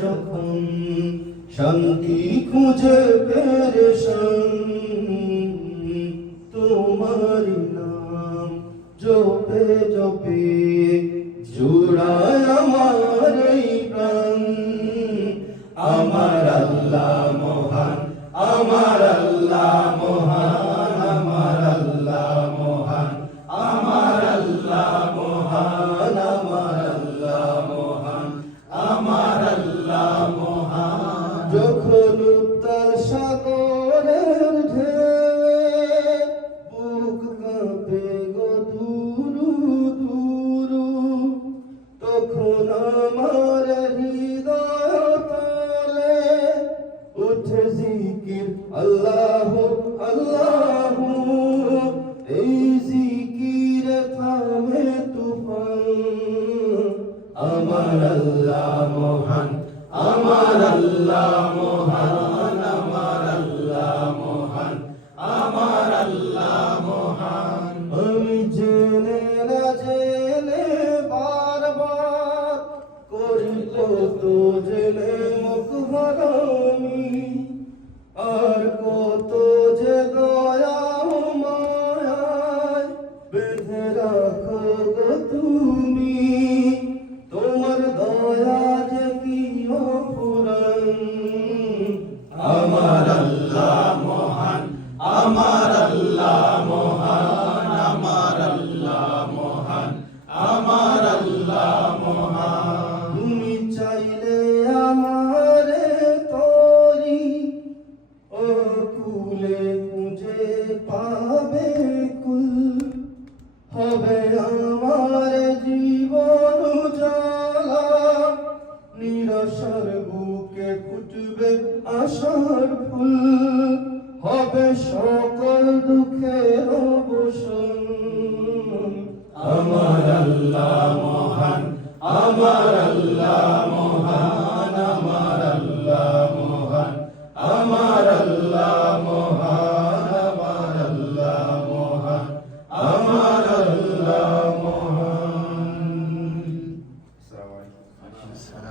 যখন শান্তি খুঁজে পেরেশন তোমার নাম জপে জপে জুড়ায় আমার প্রাণ। আমার আল্লাহ আল্লাহ আল্লাহ এই জিকির থামে তুফান। আমার আল্লাহ মহান আমার আল্লাহ মহান। আমার আল্লাহ মহান আমার আল্লাহ মহান আমার আল্লাহ মহান আমার আল্লাহ মহান তুমি চাইলে আমারে তরি ও কুলে খুঁজে পাবে কুল হবে আমার জীবন জ্বালা নিরসর বুকে ফুটবে আশার ফুল হবে সকল দুঃখের মহান আমার আল্লাহ মহান আমার আল্লাহ